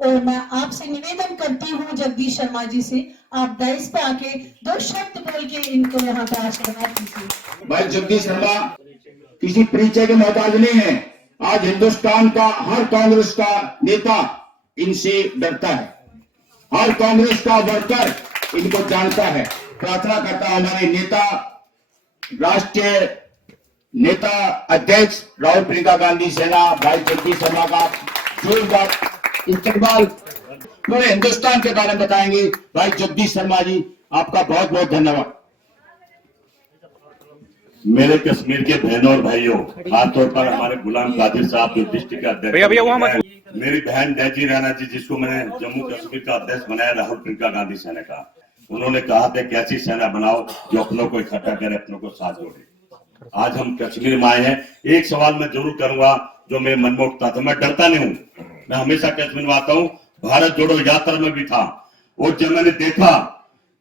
और मैं आपसे निवेदन करती हूँ जगदीश शर्मा जी से, आप दाइस पे आके 2 शब्द बोल के इनको यहाँ पे आशीर्वाद दीजिए। भाई जगदीश शर्मा किसी परिचय के मोहताज नहीं है। आज हिंदुस्तान का हर कांग्रेस का नेता इनसे डरता है, हर कांग्रेस का वर्कर इनको जानता है। प्रार्थना करता हूं हमारे नेता, राष्ट्रीय नेता अध्यक्ष राहुल प्रियंका गांधी सेना भाई जगदीश शर्मा का जोरदार इस्तेमाल पूरे हिंदुस्तान के बारे में बताएंगे। भाई जगदीश शर्मा जी, आपका बहुत बहुत धन्यवाद। मेरे कश्मीर के बहनों और भाइयों, खासतौर पर हमारे गुलाम कादिर साहब जो डिस्ट्रिक्ट के अध्यक्ष, मेरी बहन डैजी राणा जी जिसको मैंने जम्मू कश्मीर का अध्यक्ष बनाया राहुल प्रियंका गांधी सेना का, उन्होंने कहा था कि ऐसी सेना बनाओ जो अपनों को इकट्ठा करे, अपनों को साथ जोड़े। आज हम कश्मीर में आए हैं। एक सवाल मैं जरूर करूंगा जो मेरे मन में उठता था, मैं डरता नहीं हूं, मैं हमेशा कश्मीर में आता हूं, भारत जोड़ो यात्रा में भी था, और जब मैंने देखा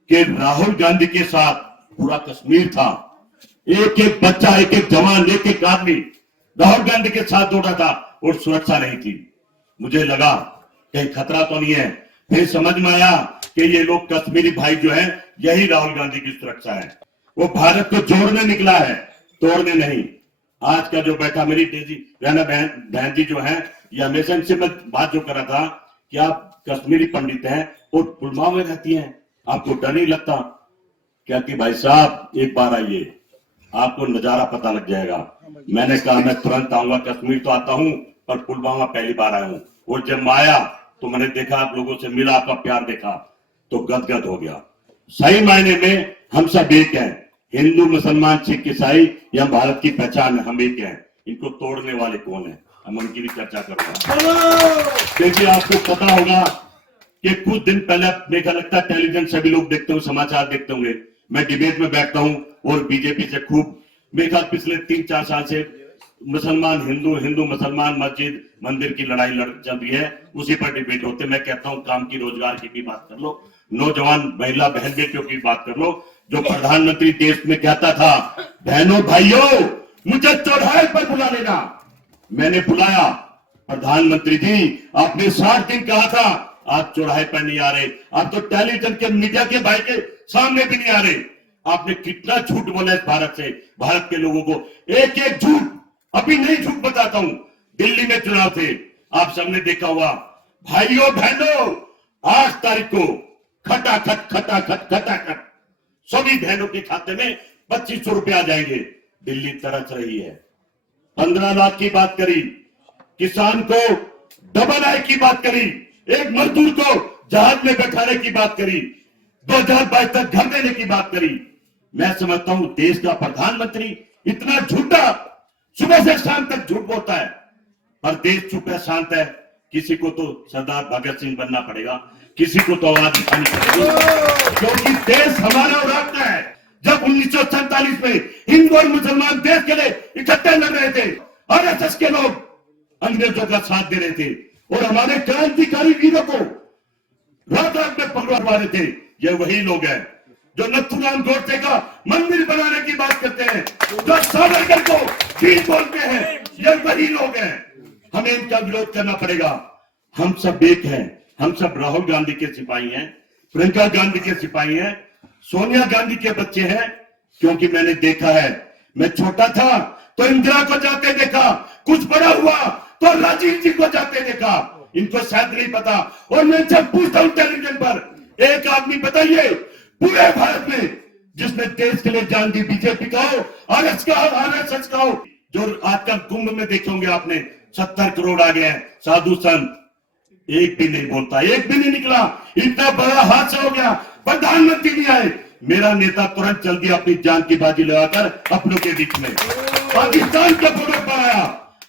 कि राहुल गांधी के साथ पूरा कश्मीर था, एक एक बच्चा, एक एक जवान, एक एक आदमी राहुल गांधी के साथ जोड़ा था और सुरक्षा नहीं थी, मुझे लगा कहीं खतरा तो नहीं है। फिर समझ में आया कि ये लोग कश्मीरी भाई जो हैं यही राहुल गांधी की सुरक्षा है। वो भारत को जोड़ने निकला है, तोड़ने नहीं। आज का जो बैठा मेरी डेजी राणा बहन जी जो है, ये हमेशा इनसे मैं बात जो कर रहा था कि आप कश्मीरी पंडित हैं और पुलवामा में रहती हैं, आपको डर नहीं लगता क्या? कि भाई साहब एक बार आइए, आपको नजारा पता लग जाएगा। मैंने कहा मैं तुरंत आऊंगा, कश्मीर तो आता हूं पर पुलवामा पहली बार आया हूं, और जब मैं आया तो मैंने देखा, आप लोगों से मिला, आपका प्यार देखा तो गदगद हो गया। सही मायने में हम सब एक हैं, हिंदू मुसलमान सिख ईसाई, यह भारत की पहचान है, हम एक हैं। इनको तोड़ने वाले कौन है, हम उनकी भी चर्चा करूंगा। क्योंकि आपको पता होगा कि कुछ दिन पहले, मेरा लगता है टेलीविजन सभी लोग देखते होंगे, समाचार देखते होंगे, मैं डिबेट में बैठता हूं और बीजेपी से खूब, मेरे पिछले 3-4 साल से मुसलमान हिंदू, हिंदू मुसलमान, मस्जिद मंदिर की लड़ाई चल रही है, उसी पर डिबेट होते। मैं कहता हूं काम की, रोजगार की भी बात कर लो, नौजवान महिला बहन बेटियों की बात कर लो। जो प्रधानमंत्री देश में कहता था, बहनों भाइयों मुझे चौराहे पर बुला लेना, मैंने बुलाया। प्रधानमंत्री जी आपने 60 दिन कहा था, आप चौराहे पर नहीं आ रहे, आप तो टेलीविजन के मीडिया के भाई के सामने भी नहीं आ रहे। आपने कितना झूठ बोला इस भारत से, भारत के लोगों को, एक एक झूठ। अभी नहीं झूठ बताता हूं, दिल्ली में चुनाव थे, आप सबने देखा हुआ। भाइयों बहनों 8 तारीख को खटाखट खटाखट खटाखट सभी बहनों के खाते में 2500 रुपए आ जाएंगे। दिल्ली तरस रही है। 15 लाख की बात करी, किसान को डबल आय की बात करी, एक मजदूर को जहाज में बैठाने की बात करी, 2022 तक घर देने की बात करी। मैं समझता हूं देश का प्रधानमंत्री इतना झूठा, सुबह से शाम तक झूठ बोलता है, पर देश चुप है, शांत है। किसी को तो सरदार भगत सिंह बनना पड़ेगा, किसी को तो आवाज उठानी पड़ेगी, क्योंकि देश हमारा और आपका है। जब 1947 में हिंदू और मुसलमान देश के लिए इकट्ठे लड़ रहे थे, आरएसएस के लोग अंग्रेजों का साथ दे रहे थे और हमारे क्रांतिकारी वीरों को रात रात में पकड़वा रहे थे, ये वही लोग हैं जो नथुराम गोडसे का मंदिर बनाने की बात करते हैं, जो सावरकर को वीर बोलते हैं, ये वही लोग हैं। हमें इनका विरोध करना पड़ेगा। हम सब एक हैं, हम सब राहुल गांधी के सिपाही हैं, प्रियंका गांधी के सिपाही हैं, सोनिया गांधी के बच्चे हैं। क्योंकि मैंने देखा है, मैं छोटा था तो इंदिरा को जाते देखा, कुछ बड़ा हुआ तो राजीव जी को जाते देखा, इनको शायद नहीं पता। और मैं जब पूछता हूं टेलीविजन पर, एक आदमी बताइए पूरे भारत में जिसने देश के लिए जान दी, बीजेपी का हो, आरएसएस का हो। जो आजकल कुंभ में देखे होंगे आपने, 70 करोड़ आ गए साधु संत, एक भी नहीं बोलता, एक भी नहीं निकला। इतना बड़ा हादसा हो गया, प्रधानमंत्री नहीं आए, मेरा नेता तुरंत चल दिया अपनी जान की बाजी लगाकर अपनों के बीच में, पाकिस्तान के बॉर्डर पर आया।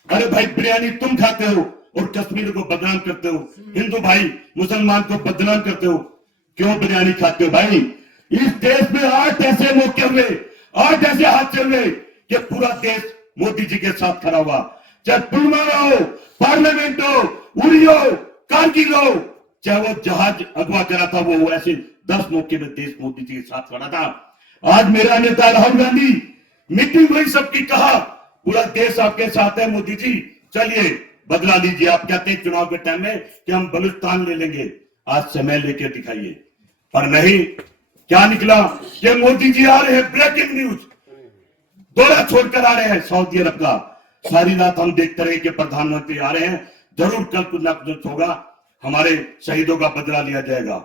अरे भाई बिरयानी तुम खाते हो और कश्मीर को बदनाम करते हो, हिंदू भाई मुसलमान को बदनाम करते हो, क्यों बिरयानी खाते हो भाई? इस देश में 8 ऐसे मौके हुए, 8 ऐसे हादसे हुए कि पूरा देश मोदी जी के साथ खड़ा हुआ। चाहे पुलवामा हो, पार्लियामेंट हो, उरी हो, कारगिल हो, चाहे वो जहाज अगवा करा था, वो ऐसे 10 मौके में देश मोदी जी के साथ खड़ा था। आज मेरा नेता राहुल गांधी मीटिंग हुई, सबकी कहा पूरा देश आपके साथ है मोदी जी, चलिए बदला लीजिए। आप कहते हैं चुनाव के टाइम में कि हम बलूचिस्तान ले लेंगे, आज समय लेके दिखाइए। पर नहीं, क्या निकला कि मोदी जी आ रहे हैं, ब्रेकिंग न्यूज, दौरा छोड़कर आ रहे हैं सऊदी अरब का। सारी रात हम देखते रहे कि प्रधानमंत्री आ रहे हैं, जरूर कल कुछ ना कुछ होगा, हमारे शहीदों का बदला लिया जाएगा।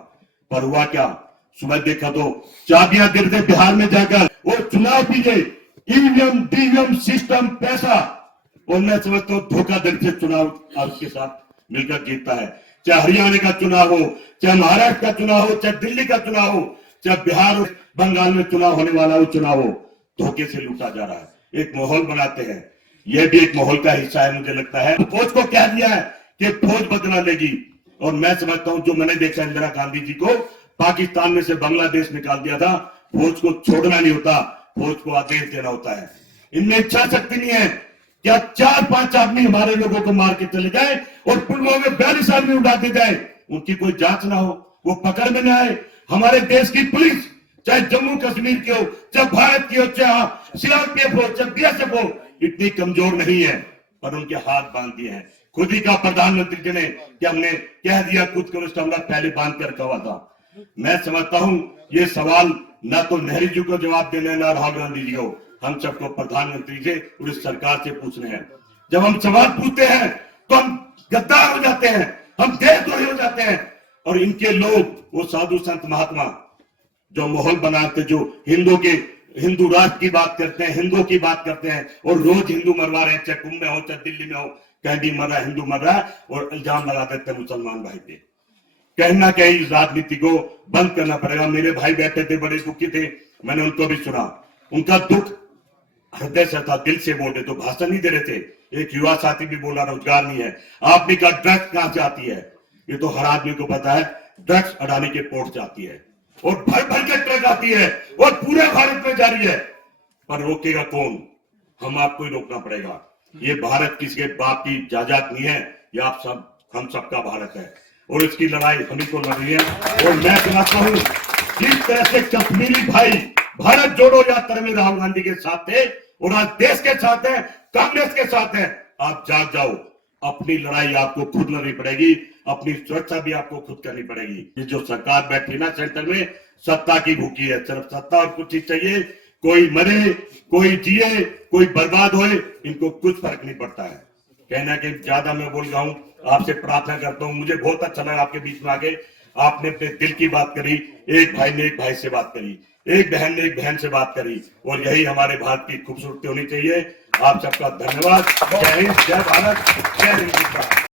पर हुआ क्या, सुबह देखा तो चाबियां दे रहे बिहार में जाकर, वो चुनाव कीजिए, ईवीएम डीवीएम सिस्टम पैसा, और मैं समझता हूं धोखाधड़ी से चुनाव आपके साथ मिलकर जीतता है। चाहे हरियाणा का चुनाव हो, चाहे महाराष्ट्र का चुनाव हो, चाहे दिल्ली का चुनाव हो, चाहे बिहार और बंगाल में चुनाव होने वाला हो, चुनाव हो, धोखे से लूटा जा रहा है। एक माहौल बनाते हैं, यह भी एक माहौल का हिस्सा है। मुझे लगता है फौज को कह दिया है कि फौज बदला लेगी, और मैं समझता हूं जो मैंने देखा इंदिरा गांधी जी को पाकिस्तान में से बांग्लादेश निकाल दिया था, फौज को छोड़ना नहीं होता, फौज को आदेश देना होता है। इनमें इच्छा शक्ति नहीं है। क्या 4-5 आदमी हमारे लोगों को मार के चले जाए और पुलवामा में 42 आदमी उड़ा दे जाए, उनकी कोई जांच ना हो, वो पकड़ में ना आए। हमारे देश की पुलिस, चाहे जम्मू कश्मीर की हो, चाहे भारत की हो, चाहे सीआरपीएफ हो, चाहे बीएसएफ हो, इतनी कमजोर नहीं है, पर उनके हाथ बांध दिए हैं। खुद ही का प्रधानमंत्री जी ने कि हमने कह दिया खुद को हमला पहले बांध कर रखा हुआ था। मैं समझता हूं ये सवाल ना तो नेहरू जी को जवाब देने, ना राहुल गांधी जी को, हम सबको प्रधानमंत्री से और इस सरकार से पूछने हैं। जब हम सवाल पूछते हैं तो हम गद्दार हो जाते हैं, हम देशद्रोही हो जाते हैं। और इनके लोग, वो साधु संत महात्मा जो माहौल बनाते, जो हिंदू राष्ट्र की बात करते हैं, हिंदुओं की बात करते हैं, और रोज हिंदू मरवा रहे हैं, चाहे कुंभ में हो, चाहे दिल्ली में हो, कहीं भी मर रहा है, हिंदू मर रहा है, और इल्जाम लगा देते हैं मुसलमान भाई पे। कहीं ना कहीं इस राजनीति को बंद करना पड़ेगा। मेरे भाई बैठे थे, बड़े दुखी थे, मैंने उनको भी सुना, उनका दुख हृदय से था, दिल से बोल रहे, तो भाषण नहीं दे रहे थे। एक युवा साथी भी बोला रोजगार नहीं है। आपने कहा ड्रग्स कहां से आती है, ये तो हर आदमी को पता है, ड्रग्स अडानी के पोर्ट से आती है, और भर भर के ट्रक आती है, और पूरे भारत में जारी है। पर रोकेगा कौन, हम आपको ही रोकना पड़ेगा। ये भारत किसी के बाप की जायदाद नहीं है, ये आप सब, हम सबका भारत है, और इसकी लड़ाई हम ही को लड़नी है। और मैं समझता हूं जिस तरह से कश्मीरी भाई भारत जोड़ो यात्रा में राहुल गांधी के साथ थे, और आज देश के साथ है, कांग्रेस के साथ है, आप जाग जाओ। अपनी लड़ाई आपको खुद लड़नी पड़ेगी, अपनी सुरक्षा भी आपको खुद करनी पड़ेगी। ये जो सरकार बैठी ना सेंटर में, सत्ता की भूखी है, सिर्फ सत्ता और कुछ ही चाहिए। कोई मरे, कोई जिए, कोई बर्बाद होए, इनको कुछ फर्क नहीं पड़ता है। कहना कि ज्यादा मैं बोल रहा हूं, आपसे प्रार्थना करता हूं। मुझे बहुत अच्छा लगा आपके बीच में आके, आपने अपने दिल की बात करी, एक भाई ने एक भाई से बात करी, एक बहन ने एक बहन से बात करी, और यही हमारे भारत की खूबसूरती होनी चाहिए। आप सबका धन्यवाद। जय हिंद, जय भारत, जय हिंद।